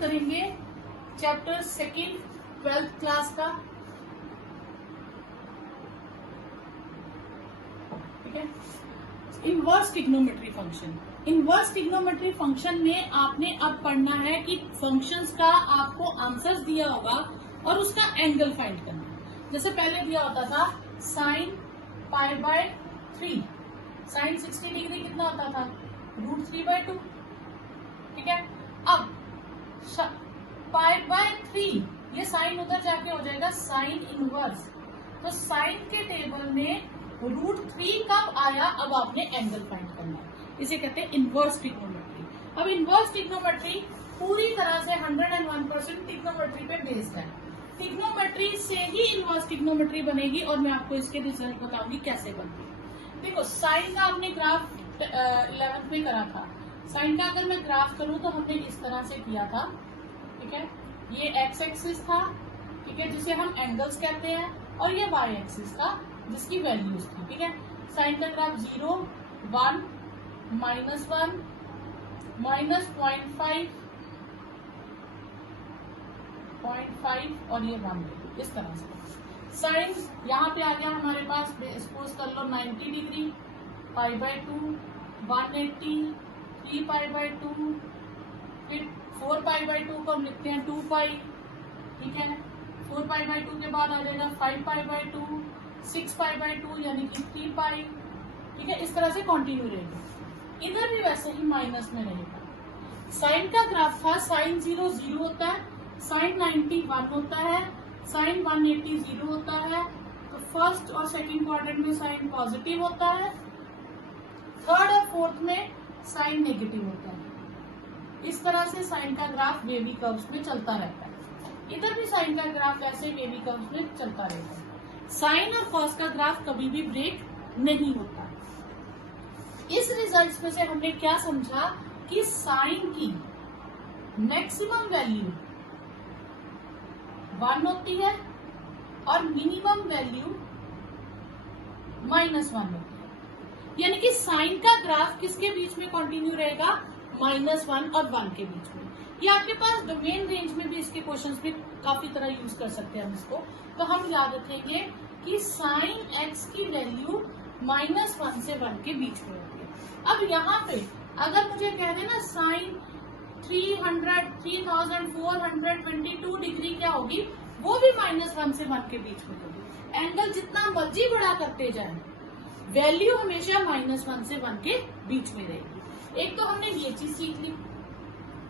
करेंगे chapter second 12th class का। ठीक है, inverse trigonometry function. Inverse trigonometry function में आपने अब पढ़ना है कि फंक्शंस का आपको आंसर्स दिया होगा और उसका एंगल फाइंड करना है। जैसे पहले दिया होता था साइन π/3, साइन 60 डिग्री कितना होता था √3/2। ठीक है, अब π/3 ये साइन उधर जाके हो जाएगा साइन इनवर्स। तो साइन के टेबल में √3 कब आया, अब आपने एंगल फाइंड करना है। इसे कहते हैं इनवर्स ट्रिग्नोमेट्री। अब इनवर्स ट्रिग्नोमेट्री पूरी तरह से 101% ट्रिग्नोमेट्री पे बेस्ड है। ट्रिग्नोमेट्री से ही इनवर्स ट्रिग्नोमेट्री बनेगी और मैं आपको इसके रिजल्ट बताऊंगी कैसे बनती है। देखो, साइन का आपने ग्राफ 11th में करा था। साइन का अगर मैं ग्राफ करूं तो हमने इस तरह से किया था। ठीक है, ये एक्स एक्सिस था, ठीक है, जिसे हम एंगल्स कहते हैं, और ये वाई एक्सिस था जिसकी वैल्यूज थी। ठीक है, साइन का ग्राफ 0, 1, -1, -0.5, 0.5 और ये 1, इस तरह से। साइन यहाँ पे आ गया हमारे पास, सपोज कर लो 90 डिग्री, π/2, 180, 3π/2, फिर 4π/2 को हम लिखते हैं 2π। ठीक है, 4π/2 के बाद आ जाएगा 5π/2, 6π/2 यानी कि 3π। ठीक है, इस तरह से कंटिन्यू रहेगा। इधर भी वैसे ही माइनस में रहेगा। साइन का ग्राफ था साइन 0 0 होता है, साइन 90 1 होता है, साइन 180 0 होता है। तो फर्स्ट और सेकंड क्वाड्रेंट में साइन पॉजिटिव होता है, थर्ड और फोर्थ में साइन नेगेटिव होता है। इस तरह से साइन का ग्राफ वेवी कर्व्स में चलता रहता है। इधर भी साइन का ग्राफ ऐसे वेवी कर्व्स में चलता रहता है। साइन और कॉस का ग्राफ कभी भी ब्रेक नहीं होता। इस रिजल्ट्स में से हमने क्या समझा कि साइन की मैक्सिमम वैल्यू 1 होती है और मिनिमम वैल्यू -1 होती है। यानी कि साइन का ग्राफ किसके बीच में कंटिन्यू रहेगा, -1 और 1 के बीच में। ये आपके पास डोमेन रेंज में भी इसके क्वेश्चंस में काफी तरह यूज कर सकते हैं हम इसको। तो हम याद रखेंगे कि साइन x की वैल्यू -1 से 1 के बीच में होती है। अब यहाँ पे अगर मुझे कह देना साइन 3422 डिग्री क्या होगी, वो भी -1 से 1 के बीच में होगी। एंगल जितना मर्जी बड़ा करते जाए, वैल्यू हमेशा -1 से 1 के बीच में रहेगी। एक तो हमने ये चीज सीख ली।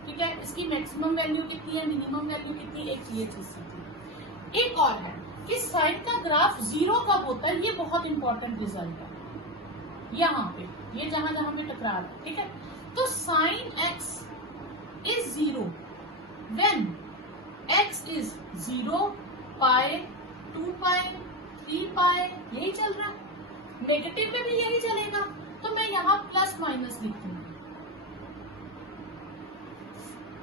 ठीक है, इसकी मैक्सिमम वैल्यू कितनी है, मिनिमम वैल्यू कितनी, एक ये चीज सीख ली। एक और है कि साइन का ग्राफ 0 कब होता है, ये बहुत इंपॉर्टेंट रिजल्ट है यहाँ पे, ये जहां जहां पे टकरार है। ठीक है, तो sine x is 0 when x is 0, π, 2π, 3π, यही चल रहा है। नेगेटिव में भी यही चलेगा, तो मैं यहाँ प्लस माइनस लिख दूंगी।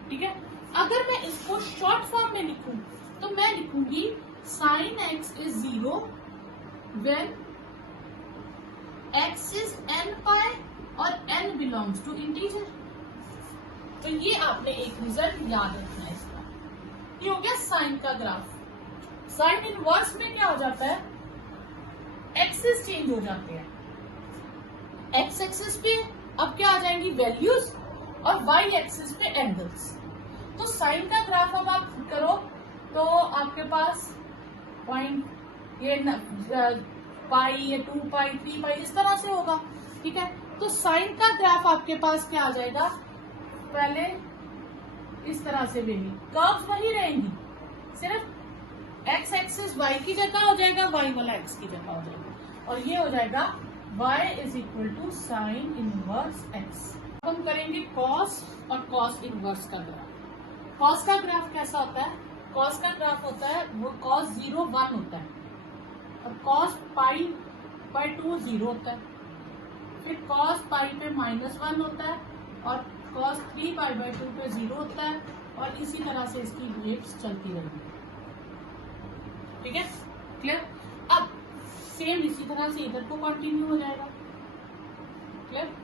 ठीक है, अगर मैं इसको शॉर्ट फॉर्म में लिखूं तो मैं लिखूंगी sine x is 0 when x is nπ और n बिलोंग्स टू इंटीजर। तो ये आपने एक रिजल्ट याद रखना है इसका। ये हो गया साइन का ग्राफ। साइन इनवर्स में क्या हो जाता है, एक्सिस चेंज हो जाते हैं। एक्स एक्सिस पे अब क्या आ जाएंगी, वैल्यूज, और वाई एक्सिस पे एंगल्स। तो साइन का ग्राफ अब आप करो तो आपके पास पॉइंट ये पाई, ये 2π, 3π इस तरह से होगा। ठीक है, तो साइन का ग्राफ आपके पास क्या आ जाएगा, पहले इस तरह से वेवी कर्व्स वही रहेंगी, सिर्फ एक्स एक्सिस वाई की जगह हो जाएगा, वाई वाला एक्स की जगह हो जाएगा, और ये हो जाएगा y is equal to sine inverse x। अब हम करेंगे कॉस और कॉस इनवर्स का ग्राफ। कॉस का ग्राफ कैसा होता है, कॉस का ग्राफ होता है वो कॉस 0 1 होता है, और कॉस π/2 0 होता है, फिर कॉस π पे -1 होता है, और कॉस 3π/2 पे 0 होता है, और इसी तरह से इसकी वेव्स चलती रहेंगी। ठीक है, क्लियर। अब सेम इसी तरह से इधर को कंटिन्यू हो जाएगा। क्लियर।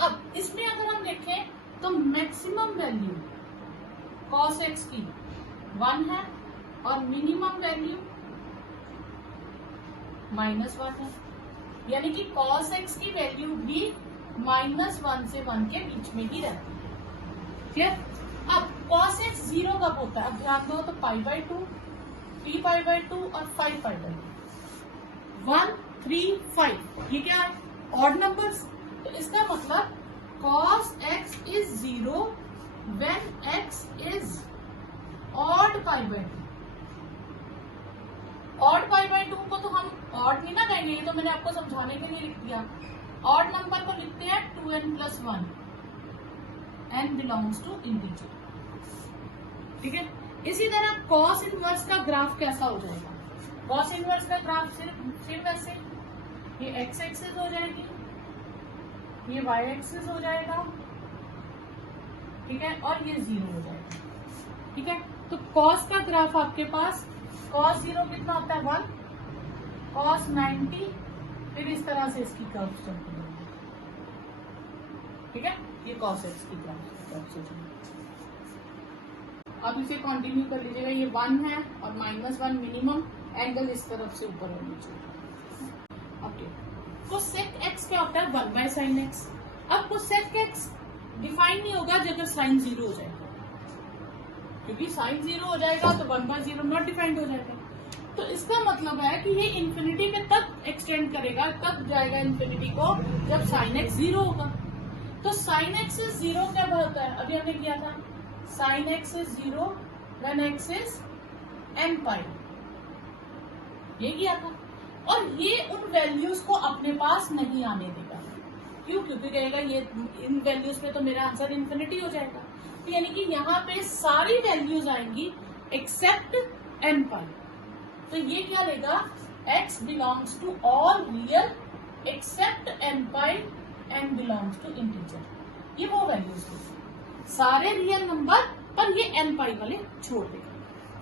अब इसमें अगर हम देखें तो मैक्सिमम वैल्यू cos x की 1 है और मिनिमम वैल्यू -1 है, यानी कि cos x की वैल्यू भी -1 से 1 के बीच में ही रहती है। क्लियर? अब cos x 0 कब होता है? अब ध्यान दो तो π/2, 3π/2 और 5π/2, 1, 3, 5, ये क्या है? Odd numbers. तो इसका मतलब cos x is 0 when x is odd π/2। Odd π/2 को तो हम ऑड नहीं ना कहेंगे, ये तो मैंने आपको समझाने के लिए लिख दिया। ऑड नंबर को लिखते हैं 2n+1, n belongs to integer. ठीक है, इसी तरह cos इनवर्स का ग्राफ कैसा हो जाएगा? cos इनवर्स का ग्राफ सिर्फ ऐसे, ये x एक्सिस हो जाएगी, ये y एक्सिस हो जाएगा, ठीक है, और ये 0 हो जाएगा। ठीक है, तो cos का ग्राफ आपके पास cos 0 कितना होता है? 1, cos 90, फिर इस तरह से इसकी कर्व चलती है। ठीक है, ये cos x की कर्व चलती है। अब इसे कंटिन्यू कर लीजिएगा, ये 1 है और -1 मिनिमम, एंगल इस तरफ से ऊपर होनी चाहिए। ओके, कोसेक x क्या होता है? 1/sin x। अब कोसेक x डिफाइन नहीं होगा जब साइन 0 हो जाएगा, क्योंकि साइन 0 हो जाएगा तो 1/0 नॉट डिफाइंड हो जाएगा। तो इसका मतलब है कि ये इंफिनिटी में तब एक्सटेंड करेगा, तब जाएगा इंफिनिटी को जब साइन x 0 होगा। तो साइन x इज 0 कब होता है? अभी हमने किया था sine x is 0 when x is n π, ये किया था। और ये उन वैल्यूज को अपने पास नहीं आने देगा। क्यों? क्योंकि कहेगा ये इन वैल्यूज पे तो मेरा आंसर इंफिनिटी हो जाएगा। तो यानी कि यहाँ पे सारी वैल्यूज आएंगी एक्सेप्ट n π। तो ये क्या लेगा? x belongs to all real except n π, n belongs to integer. ये वो वैल्यूज है, सारे रियल नंबर पर ये n π वाले छोड़ देगा।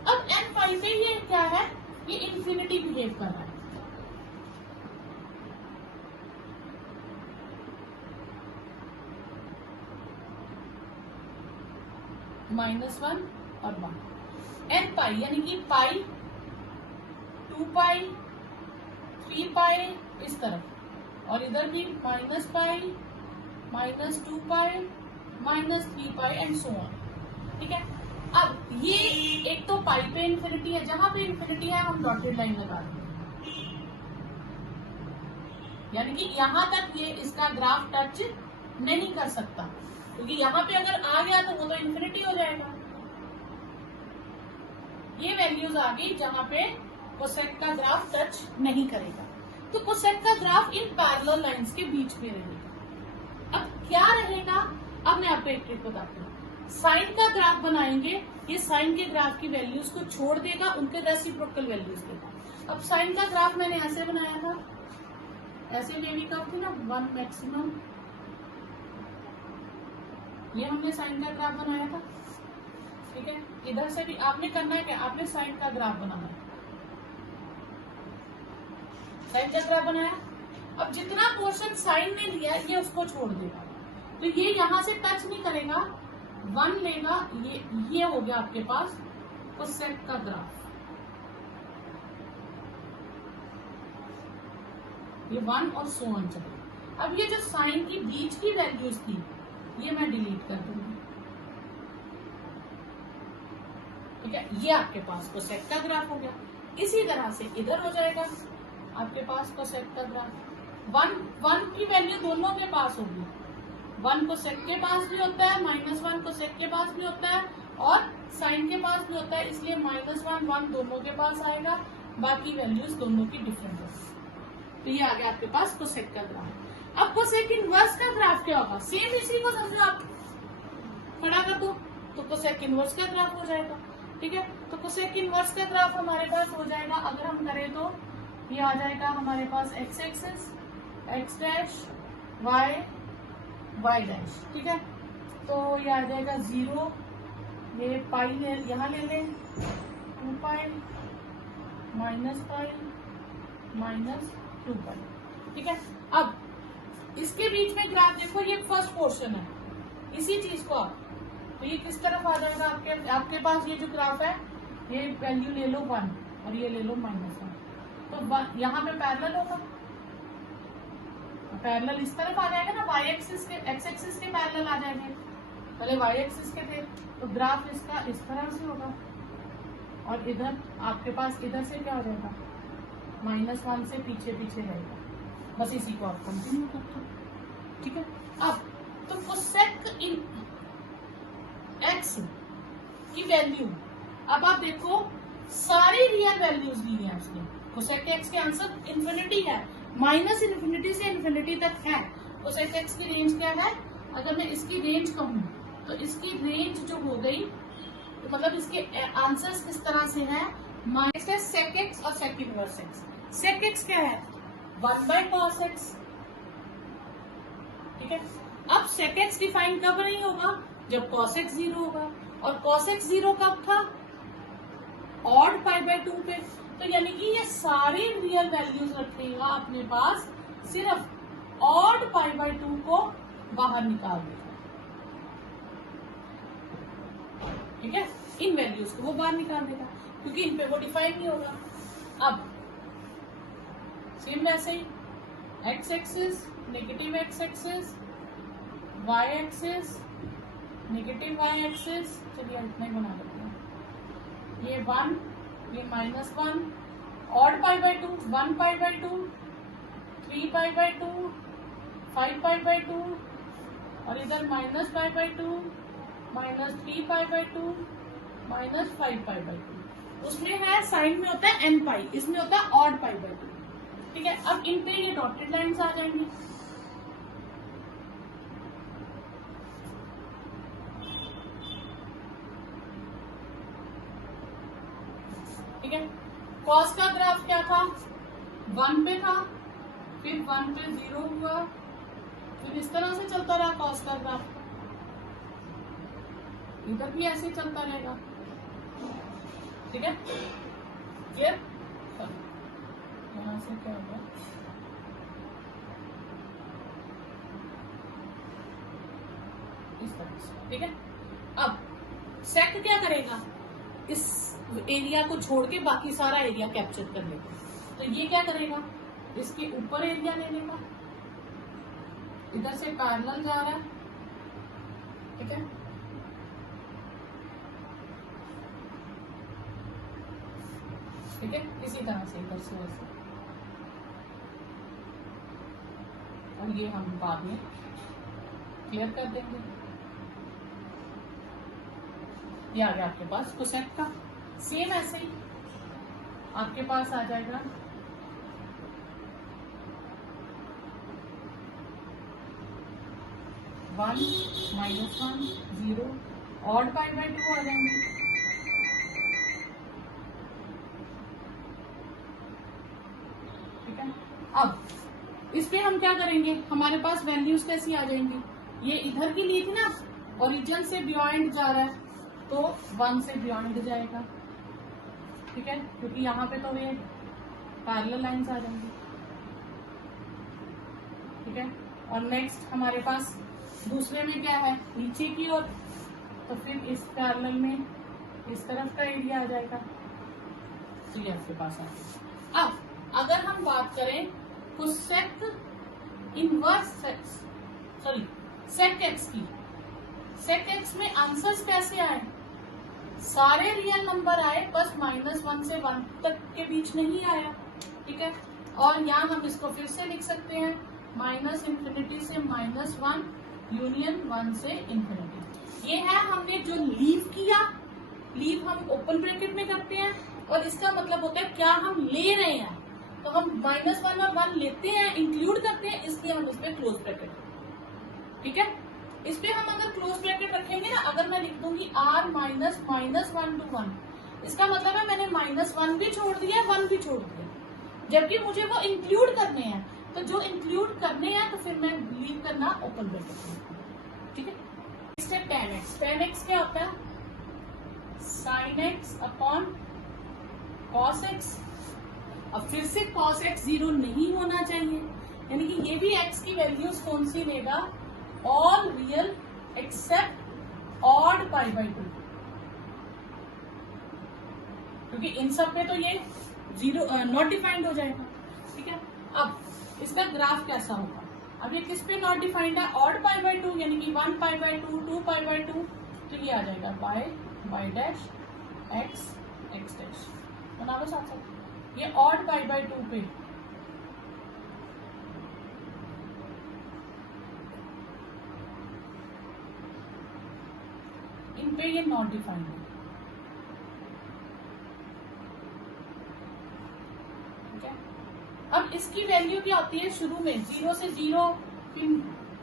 अब n π पे ये क्या है? ये इंफिनिटी बिहेव कर रहा है। -1 और 1, n π यानी कि पाई 2 π 3 π इस तरफ, और इधर भी -π -2 π -3 π एंड सो ऑन। ठीक है, अब ये एक तो पाई पे इंफिनिटी है, जहां पे इंफिनिटी है हम डॉटेड लाइन लगा देंगे, यानी कि यहां तक ये इसका ग्राफ टच नहीं कर सकता, क्योंकि यहाँ पे अगर आ गया तो वो तो इंफिनिटी हो जाएगा। ये वैल्यूज आ गई जहां पे कोसेक का ग्राफ टच नहीं करेगा। तो कोसेक का ग्राफ इन पैरेलल लाइंस के बीच में रहेगा। अब क्या रहेगा? अब मैं आपको एक ट्रिक बताती हूँ। साइन का ग्राफ बनाएंगे, ये साइन के ग्राफ की वैल्यूज को छोड़ देगा, उनके रेसिप्रोकल वैल्यूज देगा। अब साइन का ग्राफ मैंने ऐसे बनाया था, ऐसे वेवी कर्व थी ना, 1 मैक्सिमम, ये हमने साइन का ग्राफ बनाया था। ठीक है, इधर से भी आपने करना है क्या? आपने साइन का ग्राफ बनाना है, साइन का ग्राफ बनाया। अब जितना पोर्शन साइन ने लिया ये उसको छोड़ देगा, तो ये यहां से टच नहीं करेगा, 1 लेगा, ये हो गया आपके पास कोसेक का ग्राफ। ये 1 और सो ऑन चलेगा। अब ये जो साइन की बीच की वैल्यूज थी ये मैं डिलीट कर दूंगी। ठीक है, ये आपके पास कोसेक का ग्राफ हो गया। इसी तरह से इधर हो जाएगा आपके पास कोसेक का ग्राफ। 1 की वैल्यू दोनों के पास होगी, 1 कोसेक के पास भी होता है, -1 कोसेक के पास भी होता है, और साइन के पास भी होता है, इसलिए -1 1 दोनों के पास आएगा, बाकी वैल्यूज दोनों की डिफरेंट होगी। तो ये आ गया आपके पास कोसेक का ग्राफ। अब कोसेक इनवर्स का ग्राफ क्या होगा? सेम इसी को समझो, आप खड़ा कर दो तो कोसेक इनवर्स का ग्राफ हो जाएगा। ठीक है, तो कोसेक इनवर्स का ग्राफ हमारे पास हो जाएगा, अगर हम करें तो ये आ जाएगा हमारे पास x axis, x dash, y dash. ठीक है, तो ये आ जाएगा 0, ये पाई ले यहाँ ले लें, 2 पाई -2 पाई। ठीक है, अब इसके बीच में ग्राफ देखो, ये फर्स्ट पोर्शन है, इसी चीज को आप, तो ये किस तरफ आ जाएगा आपके पास ये जो ग्राफ है, ये वैल्यू ले लो 1 और ये ले लो -1, तो यहाँ पे पैरेलल होगा, पैरेलल इस तरफ आ जाएगा ना, y एक्सिस के x एक्सिस के पैरेलल आ जाएंगे, पहले y एक्सिस के थे, तो ग्राफ इसका इस तरह से होगा और इधर आपके पास इधर से क्या हो जाएगा, -1 से पीछे पीछे रहेगा। बस इसी को आप कंटिन्यू करते हो, ठीक है। अब तो कोसेक इन x की वैल्यू, अब आप देखो सारी रियल वैल्यूज ली है उसने, कोसेक x के आंसर इन्फिनिटी है, -इन्फिनिटी से इन्फिनिटी तक है। कोसेक x की रेंज क्या है, अगर मैं इसकी रेंज कहूँ तो इसकी रेंज जो हो गई, तो मतलब इसके आंसर्स किस तरह से है, माइनस है सेक एक्स और sec inverse x. Sec x क्या है, 1/cos x, ठीक है। अब सेक एक्स डिफाइन कब नहीं होगा, जब cos x 0 होगा, और cos x 0 कब था, ऑड π/2 पे। तो यानी कि ये सारी रियल वैल्यूज रखेगा अपने पास, सिर्फ ऑड π/2 को बाहर निकाल देगा, ठीक है। इन वैल्यूज को वो बाहर निकाल देगा क्योंकि इन पे वो डिफाइन नहीं होगा। अब सेम वैसे ही x axis negative x axis, y axis negative y axis, चलिए इतना ही बना देते हैं, ये 1 ये -1, ऑड π/2 1 π/2 3 π/2 5 π/2 और इधर -π/2 -3 π/2 -5 π/2। उसमें है साइन में होता है n पाई, इसमें होता है ऑड π/2, ठीक है। अब इनके ये डॉटेड लाइंस आ जाएंगी, ठीक है। कॉस का ग्राफ क्या था, 1 पे था, फिर 1 पे 0 हुआ, फिर इस तरह से चलता रहा कॉस का ग्राफ, इधर भी ऐसे चलता रहेगा, ठीक है। क्लियर, यहां से क्या होगा, इस तरह से, ठीक है। अब सेक क्या करेगा, इस एरिया को छोड़ के बाकी सारा एरिया कैप्चर कर लेगा, तो ये क्या करेगा, इसके ऊपर एरिया ले लेगा, इधर से पैरेलल जा रहा है, ठीक है। ठीक है, इसी तरह से इधर से वैसे, और ये हम बाद में क्लियर कर देंगे। ये आ गया आपके पास कोसेक का। सेम ऐसे ही आपके पास आ जाएगा -1 0 ऑड π/2 आ जाएंगे, ठीक है। अब इस पे हम क्या करेंगे, हमारे पास वैल्यूज कैसी आ जाएंगी, ये इधर की ली थी ना, ओरिजिन से बियॉन्ड जा रहा है तो 1 से बियॉन्ड जाएगा, ठीक है, क्योंकि यहाँ पे तो ये पैरेलल लाइंस आ जाएंगी, ठीक है। और नेक्स्ट हमारे पास दूसरे में क्या है, नीचे की ओर, तो फिर इस पैरेलल में इस तरफ का एरिया आ जाएगा, तो ये आपके पास आ गया। अब अगर हम बात करें cosec inverse x, sorry sec x की, सेक एक्स में आंसर्स कैसे आए, सारे रियल नंबर आए, बस -1 से 1 तक के बीच नहीं आया, ठीक है। और यहाँ हम इसको फिर से लिख सकते हैं, -इन्फिनिटी से -1 यूनियन 1 से इन्फिनिटी। ये है हमने जो लीव किया, लीव हम ओपन ब्रैकेट में करते हैं, और इसका मतलब होता है क्या हम ले रहे हैं, तो हम -1 और 1 लेते हैं, इंक्लूड करते हैं, इसलिए हम इसमें क्लोज ब्रैकेट, ठीक है। इस पे हम अगर क्लोज ब्रैकेट रखेंगे ना, अगर मैं लिख दूंगी r -1 to 1, इसका मतलब है मैंने -1 भी छोड़ दिया, 1 भी छोड़ दिया, जबकि मुझे वो इंक्लूड करने हैं, तो जो इंक्लूड करने हैं तो फिर मैं लीव करना ओपन ब्रैकेट, ठीक है। नेक्स्ट है tan x। tan x क्या होता है, sin x upon cos x। अब फिर से cos x 0 नहीं होना चाहिए, यानी कि ये भी x की वैल्यूज कौन सी लेगा, all real except odd pi by 2, क्योंकि इन सब पे तो ये जीरो नॉट डिफाइंड हो जाएगा। ठीक है, अब इसका ग्राफ कैसा होगा? अब ये किस पे नॉट डिफाइंड है? ऑड पाई बाय 2, यानी कि 1 पाई बाय 2, 2 पाई बाय 2, तो ये आ जाएगा by dash x x dash. बना लो साथ साथ। ये ऑड पाई बाय 2 पे इन पे ये नॉट डिफाइंड है। अब इसकी वैल्यू क्या होती है? शुरू में 0 से 0, फिर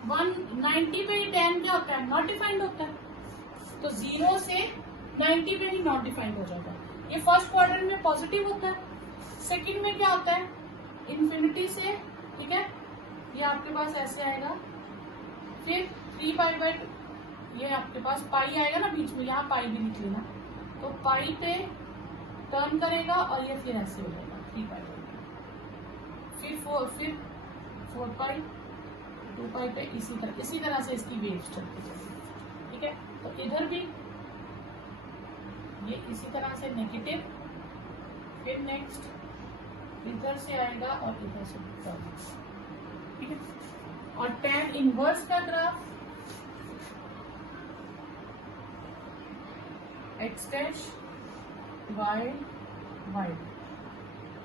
190 पे ही 10 क्या होता है? नॉट डिफाइंड होता है। तो 0 से 90 पे ही नॉट डिफाइंड हो जाता है। ये फर्स्ट क्वाड्रेंट में पॉजिटिव होता है। सेकंड में क्या होता है? इन्फिनिटी से, ठीक है, ये आपके पास ऐसे आएगा, फिर 3 पाई बाय 2, ये आपके पास पाई आएगा ना बीच में, यहाँ पाई भी लिख लेना। तो पाई पे टर्न करेगा और ये फिर ऐसे हो जाएगा 3 पाई बाय 2, फिर 4 पाई, 2 पाई पे इसी तरह से इसकी वेव्स चलती जाएगी। ठीक है, तो इधर भी ये इसी तरह से नेगेटिव, फिर नेक्स्ट इधर से आएगा और इधर से टर्न। ठीक है, और tan इनवर्स का ग्राफ x डैश y,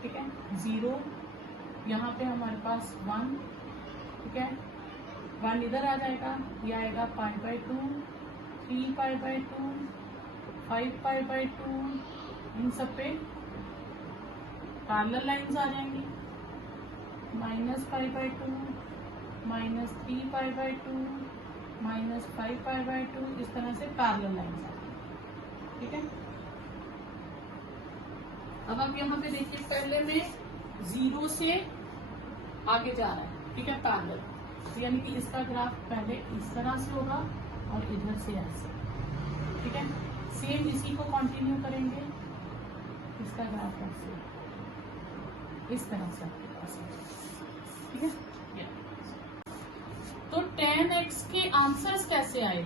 ठीक है, 0, यहाँ पे हमारे पास 1, ठीक है, 1 इधर आ जाएगा, ये आएगा पाई by 2, 3 pi by 2, 5 pi by 2, इन सब पे पैरेलल लाइंस आ जाएंगी, minus pi by 2, minus 3 pi by 2, minus 5 pi by 2, इस तरह से पैरेलल लाइंस आ जाएंगी। ठीक है, अब आप यहाँ पे देखिए, पहले में 0 से आगे जा रहा है, ठीक है, पैरेलल, तो यानी कि इसका ग्राफ पहले इस तरह से होगा और इधर से ऐसे। ठीक है, सेम इसी को कंटिन्यू करेंगे, इसका ग्राफ ऐसे इस तरह से आपके पास है। ठीक है, तो tan x के आंसर्स कैसे आए,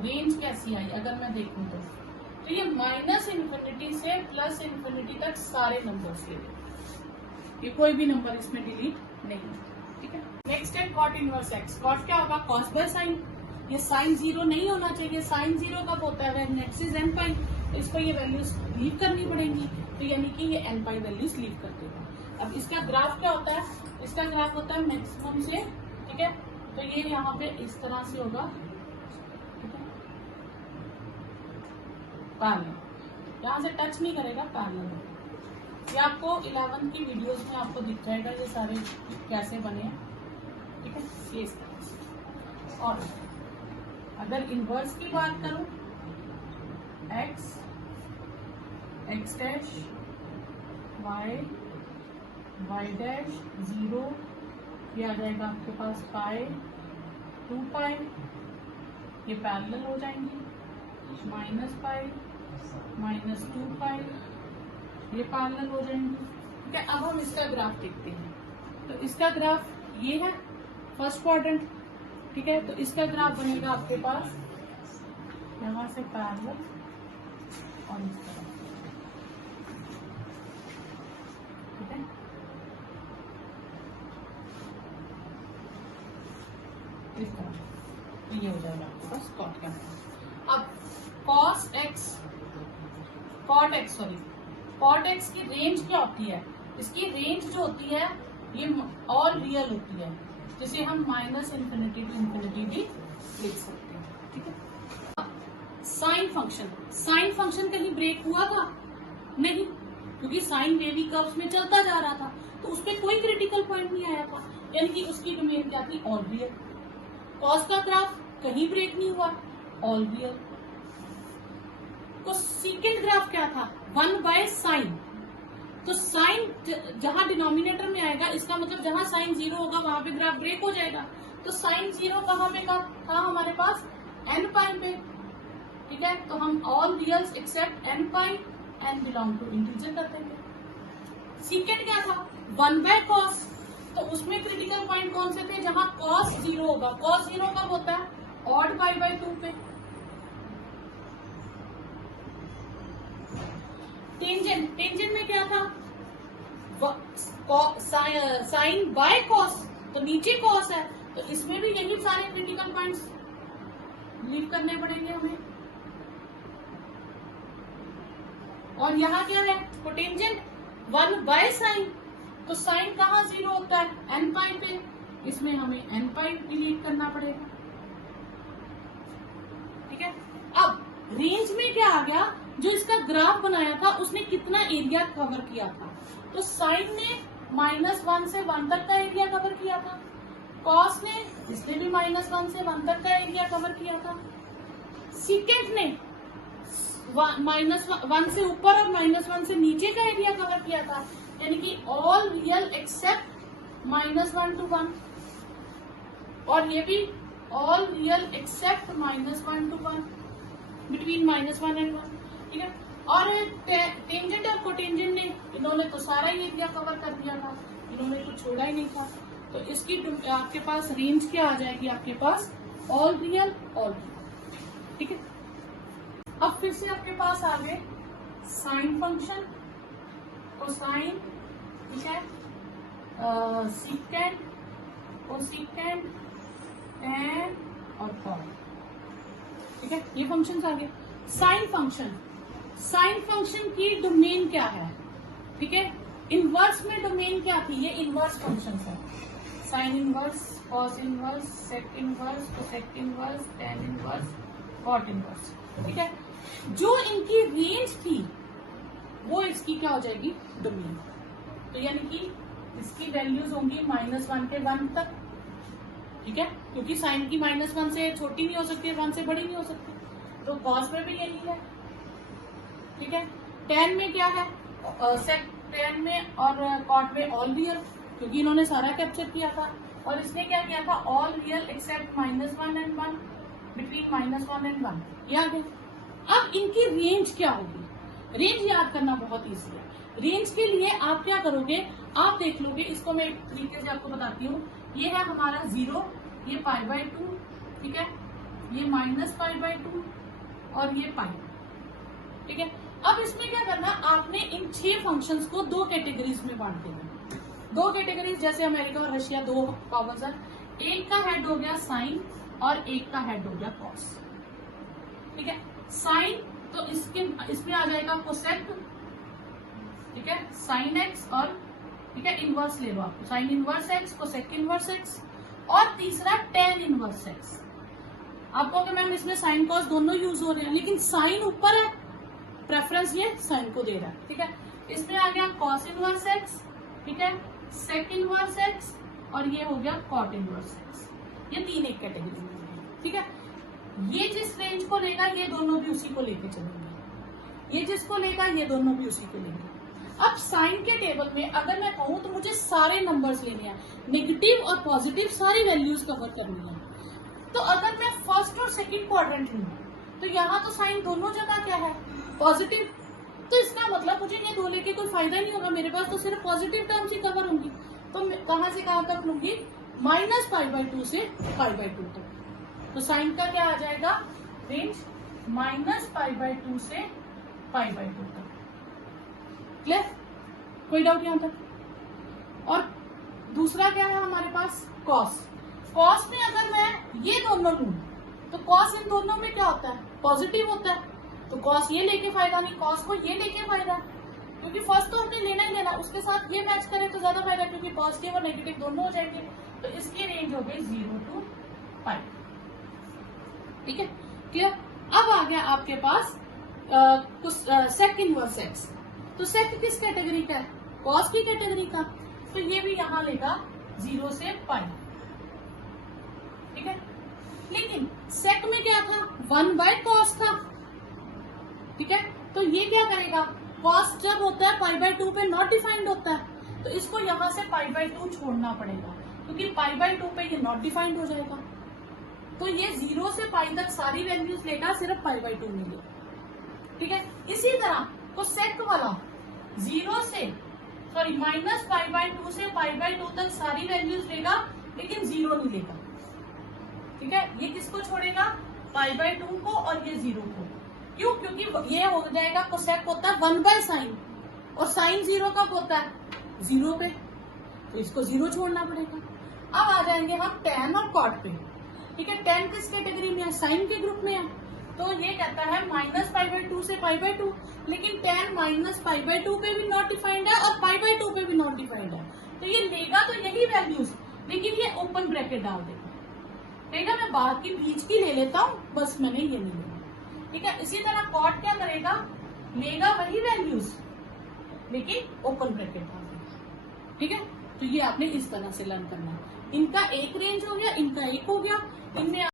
रेंज कैसी आई अगर मैं देखूं तो ये माइनस इन्फिनिटी से प्लस इन्फिनिटी तक सारे नंबर्स ले लें, ये कोई भी नंबर इसमें डिलीट नहीं है। ठीक है, नेक्स्ट है कॉट इनवर्स एक्स। कॉट क्या होगा? Cos by sine. ये साइन 0 नहीं होना चाहिए। साइन 0 कब होता है? व्हेन x इज n पाई, तो इसको ये वैल्यूज लीव करनी पड़ेंगी, तो यानी कि ये n पाई वैल्यूज लीव कर देगा। अब इसका ग्राफ क्या होता है? इसका ग्राफ होता है मैक्सिमम से, ठीक है, तो ये यहाँ पे इस तरह से होगा, पैरेलल, यहाँ से टच नहीं करेगा, पैरेलल। ये आपको 11 की वीडियोस में आपको दिख जाएगा ये सारे कैसे बने हैं। ठीक है, ये इस तरह से। और अगर इनवर्स की बात करूं, x डैश y डैश 0, ये आ जाएगा आपके पास पाई 2 पाई, ये पैरेलल हो जाएंगी, माइनस पाई माइनस 2 पाई, ये पैरेलल हो जाएंगे। ठीक है, अब हम इसका ग्राफ देखते हैं। तो इसका ग्राफ ये है फर्स्ट क्वाड्रेंट। ठीक है, तो इसका ग्राफ बनेगा आपके पास यहाँ से पैरेलल और इस तरह। ठीक है, इस तरह तो ये हो जाएगा आपके पास कॉट का। अब कॉट एक्स की रेंज क्या होती है? इसकी रेंज जो होती है ये ऑल रियल होती है, जिसे हम माइनस इन्फिनिटी टू इन्फिनिटी भी लिख सकते हैं। ठीक है, साइन फंक्शन कहीं ब्रेक हुआ था? नहीं, क्योंकि साइन वेवी कर्व्स में चलता जा रहा था, तो उस पर कोई क्रिटिकल पॉइंट नहीं आया था, यानी कि उसकी डोमेन क्या थी? All real. कॉस का ग्राफ कहीं ब्रेक नहीं हुआ, ऑल रियल। तो सीकेंट ग्राफ क्या था? 1 बाय साइन। तो साइन जहां डिनोमिनेटर में आएगा, इसका मतलब जहां साइन 0 होगा वहां पे ग्राफ ब्रेक हो जाएगा। तो साइन 0 कहां पे था हमारे पास? n पाई पे। ठीक है, तो हम all reals except n pi, n belong to integer कर देंगे। सीकेंट क्या था? 1 बाय कॉस। तो उसमें क्रिटिकल पॉइंट कौन से थे? जहां कॉस 0 होगा। कॉस 0 कब होता है? ऑड पाई बाय 2 पे। टेंजेंट में क्या था, साइन बाय कॉस, तो नीचे कॉस है, तो इसमें भी यही सारे क्रिटिकल पॉइंट्स लीव करने पड़ेंगे हमें। और यहाँ क्या है, कोटेंजेंट 1 बाय साइन, तो साइन कहाँ 0 होता है, एन पाई पे, इसमें हमें एन पाई भी लीव करना पड़ेगा। ठीक है, अब रेंज में क्या आ गया, जो इसका ग्राफ बनाया था उसने कितना एरिया कवर किया था, तो साइन ने -1 से 1 तक का एरिया कवर किया था, कॉस ने इसने भी -1 से 1 तक का एरिया कवर किया था, सीकेंट ने -1 से ऊपर और -1 से नीचे का एरिया कवर किया था, यानी कि ऑल रियल एक्सेप्ट -1 to 1, और ये भी all real except -1 to 1, between -1 and 1। ठीक है, और टेंजेंट और कोटेंजेंट ने, इन्होंने तो सारा ही एरिया कवर कर दिया था, इन्होंने कुछ छोड़ा ही नहीं था, तो इसकी आपके पास रेंज क्या आ जाएगी, आपके पास ऑल रियल ऑल रियल। ठीक है, अब फिर से आपके पास आ गए साइन फंक्शन, कोसाइन, ठीक है, सीकेंट, कोसीकेंट, टैन और कॉट। ठीक है, ये फंक्शंस आ गए। साइन फंक्शन की डोमेन क्या है, ठीक है, इनवर्स में डोमेन क्या थी, ये इनवर्स फंक्शन है, sine inverse, cos inverse, sec inverse, cosec inverse, tan inverse, cot inverse. ठीक है, जो इनकी रेंज थी वो इसकी क्या हो जाएगी, डोमेन। तो यानी कि इसकी वैल्यूज होंगी -1 से 1 तक। ठीक है, क्योंकि साइन की -1 से छोटी नहीं हो सकती, 1 से बड़ी नहीं हो सकती, तो कॉस में भी यही है। ठीक है, टैन में क्या है, सेक टैन में और कॉट में ऑल रियल, क्योंकि इन्होंने सारा कैप्चर किया था, और इसने क्या किया था, all real except -1 and 1, between -1 and 1, ये आ गई। अब इनकी रेंज क्या होगी, रेंज याद करना बहुत ईजी है। रेंज के लिए आप क्या करोगे, आप देख लोगे, इसको मैं एक तरीके से आपको बताती हूँ, ये है हमारा 0, ये π/2, ठीक है, ये -π/2 और ये पाई। ठीक है, अब इसमें क्या करना, आपने इन 6 फंक्शंस को 2 कैटेगरीज में बांट देना। 2 कैटेगरीज, जैसे अमेरिका और रशिया 2 पावर्स है, एक का हेड हो गया साइन और एक का हेड हो गया कॉस। ठीक है, साइन तो इसमें आ जाएगा कोसेक, ठीक है, साइन एक्स, और ठीक है इनवर्स ले लो आप, sine inverse x, cosec inverse x, और तीसरा टैन इनवर्स एक्स। आप कहोगे मैम इसमें साइन कॉस दोनों यूज हो रहे हैं, लेकिन साइन ऊपर है, प्रेफरेंस ये साइन को दे रहा है। ठीक है, इसमें आ गया कॉस इनवर्स एक्स, ठीक है, सेक इनवर्स एक्स, और ये हो गया कॉट इनवर्स एक्स। ये 3 एक कैटेगरी में। ठीक है, ये जिस रेंज को लेगा ये दोनों भी उसी को लेके चलेंगे, ये जिसको लेगा ये दोनों भी उसी को लेंगे। अब साइन के टेबल में अगर मैं कहूं तो मुझे सारे नंबर्स लेने हैं, नेगेटिव और पॉजिटिव सारी वैल्यूज कवर करनी है। तो अगर मैं फर्स्ट और सेकंड क्वाड्रेंट हूँ, तो यहाँ तो साइन दोनों जगह क्या है, पॉजिटिव, तो इसका मतलब मुझे ये 2 लेके कोई फायदा नहीं होगा, मेरे पास तो सिर्फ पॉजिटिव टर्म्स ही कवर होंगी। तो मैं कहां से कहां तक लूंगी, -π/2 से π/2 तक। तो साइन का क्या आ जाएगा, रेंज -π/2 से π/2 तक। क्लियर, कोई डाउट यहां तक। और दूसरा क्या है हमारे पास, कॉस। कॉस में अगर मैं ये दोनों लूं, तो कॉस इन दोनों में क्या होता है, पॉजिटिव होता है, तो कॉस ये लेके फायदा नहीं, कॉस को ये लेके फायदा है, क्योंकि फर्स्ट तो हमने लेना ही लेना, उसके साथ ये मैच करें तो ज्यादा फायदा, क्योंकि पॉजिटिव और नेगेटिव दोनों हो जाएंगे। तो इसकी रेंज हो गई 0 to π। ठीक है, क्लियर। अब आ गया आपके पास सेक इनवर्स एक्स। तो सेक किस कैटेगरी का है, कॉस की कैटेगरी का, तो ये भी यहां लेगा 0 से π। ठीक है, लेकिन सेक में क्या था, 1/cos था। ठीक है, तो ये क्या करेगा, कॉस जब होता है π/2 पे नॉट डिफाइंड होता है, तो इसको यहां से π/2 छोड़ना पड़ेगा, क्योंकि π/2 पे ये नॉट डिफाइंड हो जाएगा। तो ये 0 से π तक सारी वैल्यूज लेगा, सिर्फ π/2 में लेगा। ठीक है, इसी तरह कोसेक वाला 0 से -π/2 से π/2 तक सारी वैल्यूज लेगा, लेकिन 0 नहीं लेगा। ठीक ठीक है। ये किसको छोड़ेगा, π/2 को और ये 0 को। क्यों, क्योंकि ये हो जाएगा कोसेक होता है 1/sin और साइन 0 कब होता है, 0 पे, तो इसको 0 छोड़ना पड़ेगा। अब आ जाएंगे हम tan और cot पे, ठीक है। tan किस कैटेगरी में है, साइन के ग्रुप में है, तो ये कहता है -π/2 से π/2, लेकिन tan -π/2 पे भी नॉट डिफाइंड है और π/2 पे भी नॉट डिफाइंड है, तो ये लेगा तो यही वैल्यूज, लेकिन ये ओपन ब्रैकेट डाल देगा, कहेगा मैं बाहर की बीच की ले लेता हूँ, बस मैंने ये नहीं लेना, ठीक है। इसी तरह कॉट क्या करेगा, लेगा वही वैल्यूज लेकिन ओपन ब्रैकेट डाल देगा, ठीक है। तो ये आपने इस तरह से लर्न करना है। इनका एक रेंज हो गया, इनका एक हो गया, इनमें